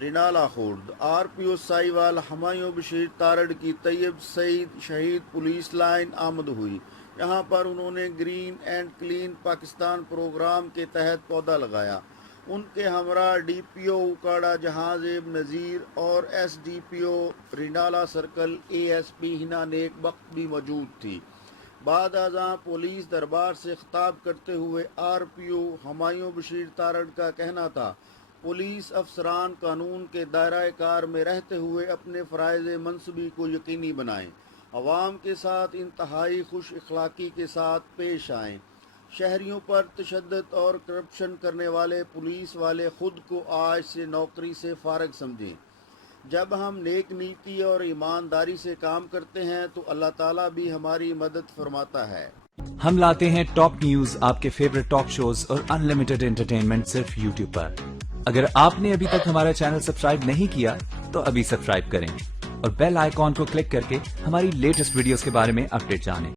رینالہ خورد RPO Sahiwal Humayun Bashir Tarar کی طیب سعید شہید police line آمد ہوئی۔ یہاں پر انہوں نے green and clean Pakistan program کے تحت پودا لگایا۔ ان کے ہمراہ DPO اوکاڑا جہانزیب نذیر اور SDPO رینالہ سرکل ASP ہنا نیک بخت بھی موجود تھی۔ بعد ازاں پولیس دربار سے خطاب کرتے ہوئے RPO ہمایوں بشیر تارڑ کا کہنا تھا، پولیس افسران قانون کے دائرہ کار میں رہتے ہوئے اپنے فرائض منصبی کو یقینی بنائیں، عوام کے ساتھ انتہائی خوش اخلاقی کے ساتھ پیش آئیں۔ شہریوں پر تشدد اور کرپشن کرنے والے پولیس والے خود کو آج سے نوکری سے فارغ سمجھیں۔ جب ہم نیک نیتی اور ایمانداری سے کام کرتے ہیں تو اللہ تعالیٰ بھی ہماری مدد فرماتا ہے۔ ہم لاتے ہیں ٹاپ نیوز، آپ کے فیوریٹ ٹاک شوز اور انلمیٹڈ انٹرٹینمنٹ صرف YouTube پر۔ اگر آپ نے ابھی تک ہمارا چینل سبسکرائب نہیں کیا تو ابھی سبسکرائب کریں اور بیل آئیکن کو کلک کر کے ہماری لیٹسٹ ویڈیوز کے بارے میں اپڈیٹ جانیں۔